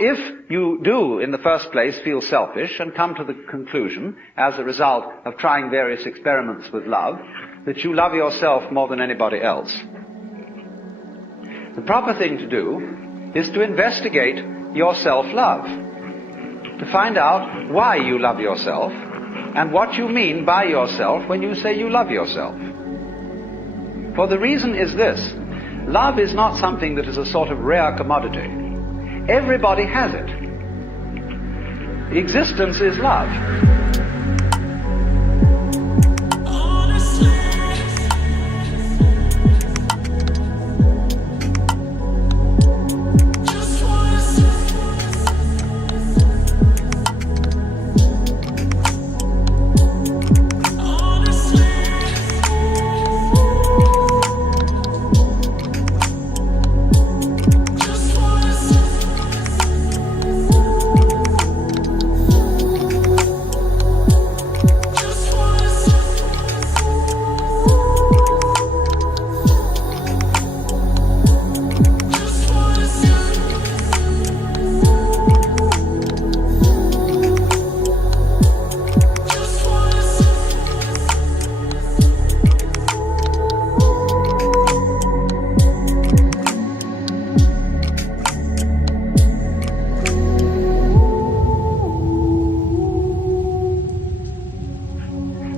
If you do, in the first place, feel selfish and come to the conclusion, as a result of trying various experiments with love, that you love yourself more than anybody else, the proper thing to do is to investigate your self-love, to find out why you love yourself and what you mean by yourself when you say you love yourself. For the reason is this: love is not something that is a sort of rare commodity. Everybody has it. Existence is love.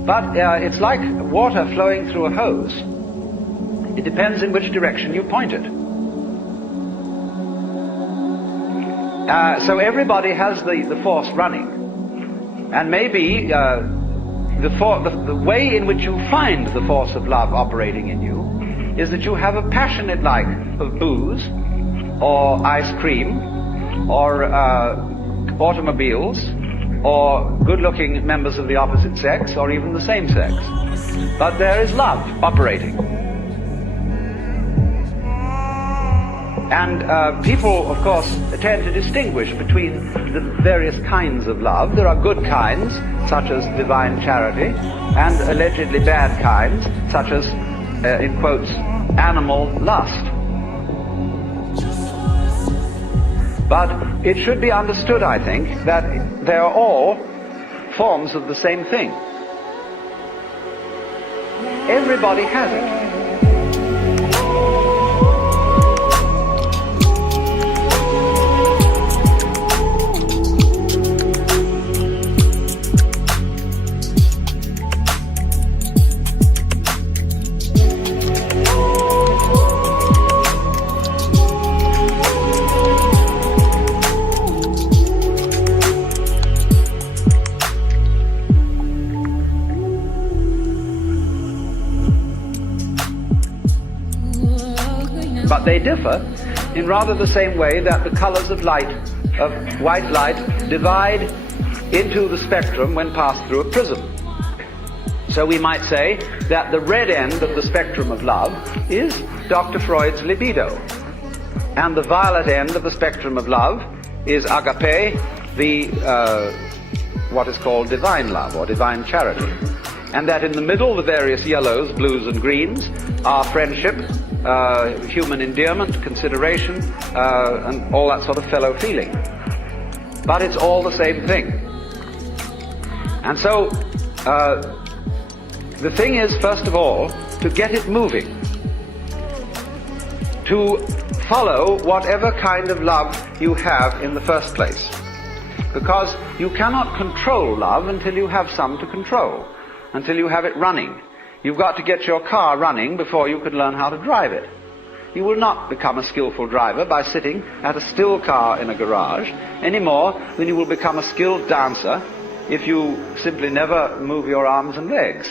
But it's like water flowing through a hose. It depends in which direction you point it. So everybody has the force running. And maybe the way in which you find the force of love operating in you is that you have a passionate like of booze, or ice cream, or automobiles, or good-looking members of the opposite sex, or even the same sex. But there is love operating. And people, of course, tend to distinguish between the various kinds of love. There are good kinds, such as divine charity, and allegedly bad kinds, such as, in quotes, animal lust. But it should be understood, I think, that they are all forms of the same thing. Everybody has it. But they differ in rather the same way that the colors of light, of white light, divide into the spectrum when passed through a prism. So we might say that the red end of the spectrum of love is Dr. Freud's libido, and the violet end of the spectrum of love is agape, the what is called divine love or divine charity. And that in the middle, the various yellows, blues and greens are friendship, human endearment, consideration, and all that sort of fellow feeling. But it's all the same thing. And so, the thing is, first of all, to get it moving, to follow whatever kind of love you have in the first place. Because you cannot control love until you have some to control, until you have it running. You've got to get your car running before you can learn how to drive it. You will not become a skillful driver by sitting at a still car in a garage any more than you will become a skilled dancer if you simply never move your arms and legs.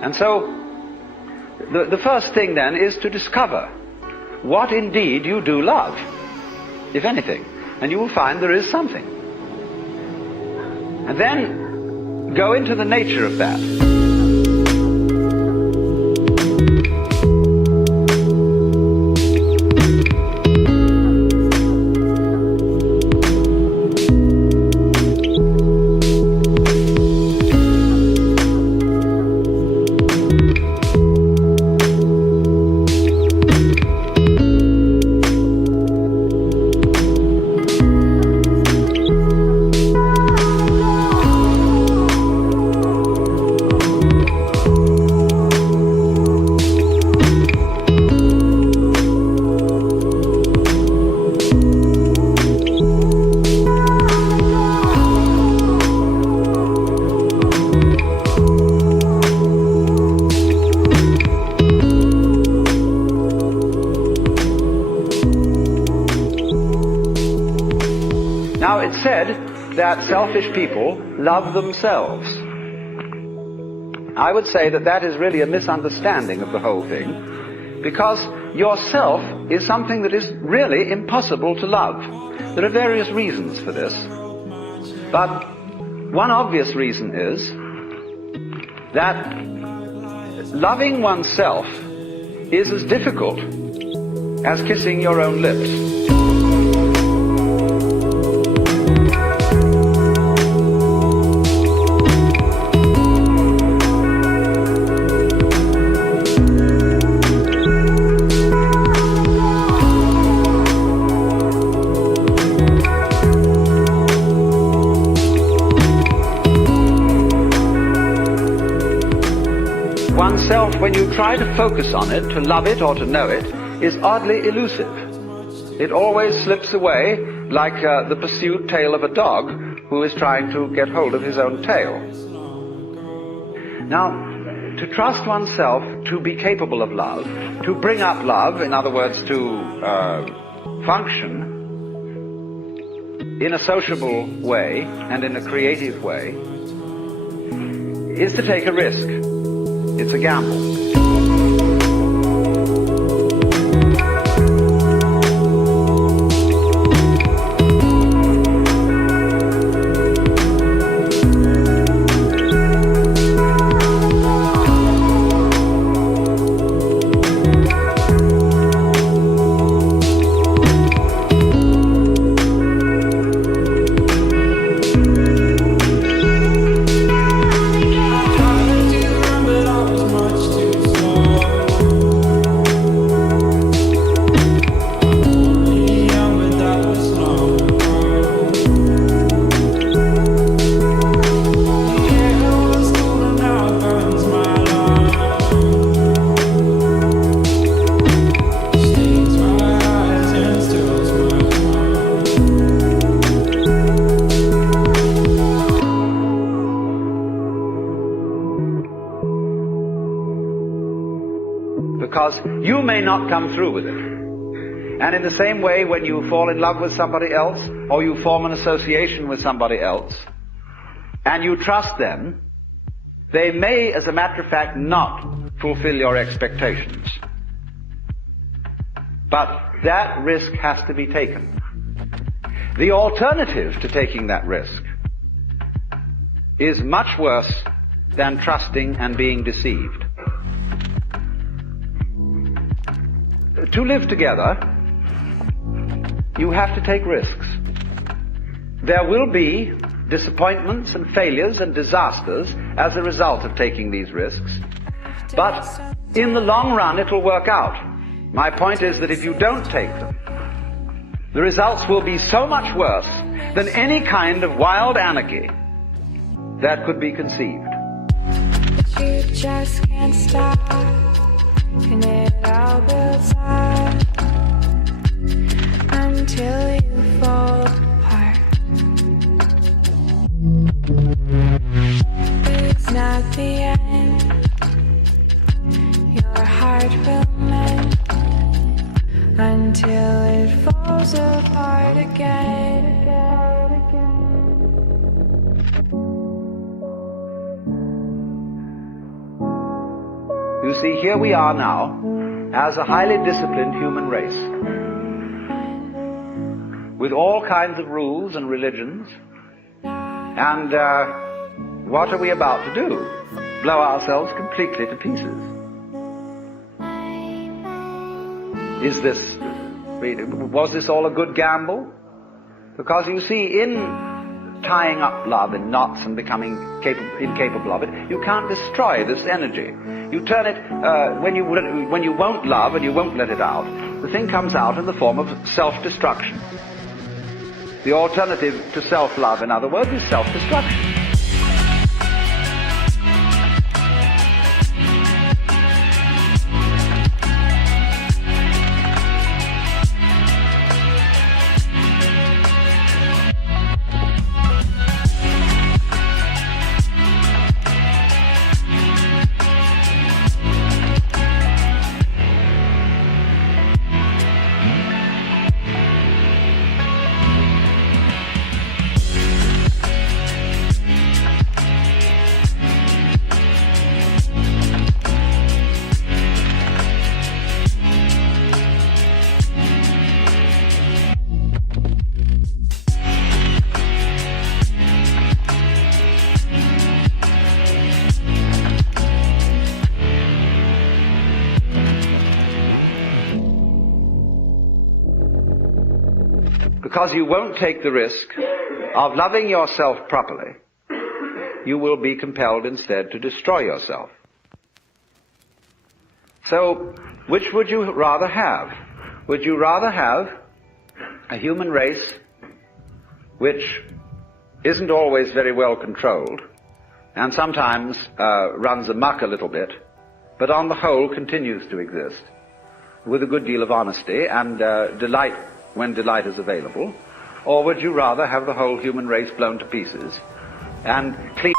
And so the first thing then is to discover what indeed you do love, if anything, and you will find there is something. And then go into the nature of that. Now, it's said that selfish people love themselves. I would say that that is really a misunderstanding of the whole thing, because yourself is something that is really impossible to love. There are various reasons for this, but one obvious reason is that loving oneself is as difficult as kissing your own lips. Oneself, when you try to focus on it, to love it or to know it, is oddly elusive. It always slips away like the pursued tail of a dog who is trying to get hold of his own tail. Now, to trust oneself to be capable of love, to bring up love, in other words, to function in a sociable way and in a creative way, is to take a risk. It's a gamble. Because you may not come through with it. And in the same way, when you fall in love with somebody else, or you form an association with somebody else, and you trust them, they may, as a matter of fact, not fulfill your expectations. But that risk has to be taken. The alternative to taking that risk is much worse than trusting and being deceived. To live together, you have to take risks. There will be disappointments and failures and disasters as a result of taking these risks, but in the long run it will work out. My point is that if you don't take them, the results will be so much worse than any kind of wild anarchy that could be conceived. But you just can't stop. And it all builds up until you fall apart. It's not the end. Your heart will mend until it falls apart again. You see, here we are now as a highly disciplined human race, with all kinds of rules and religions, and what are we about to do? Blow ourselves completely to pieces. Was this all a good gamble? Because you see, in tying up love in knots and becoming incapable of it, you can't destroy this energy. You turn it, when you won't love and you won't let it out, the thing comes out in the form of self-destruction. The alternative to self-love, in other words, is self-destruction. because you won't take the risk of loving yourself properly, you will be compelled instead to destroy yourself. So, which would you rather have? Would you rather have a human race which isn't always very well controlled, and sometimes runs amok a little bit, but on the whole continues to exist, with a good deal of honesty and delight when delight is available? Or would you rather have the whole human race blown to pieces and clean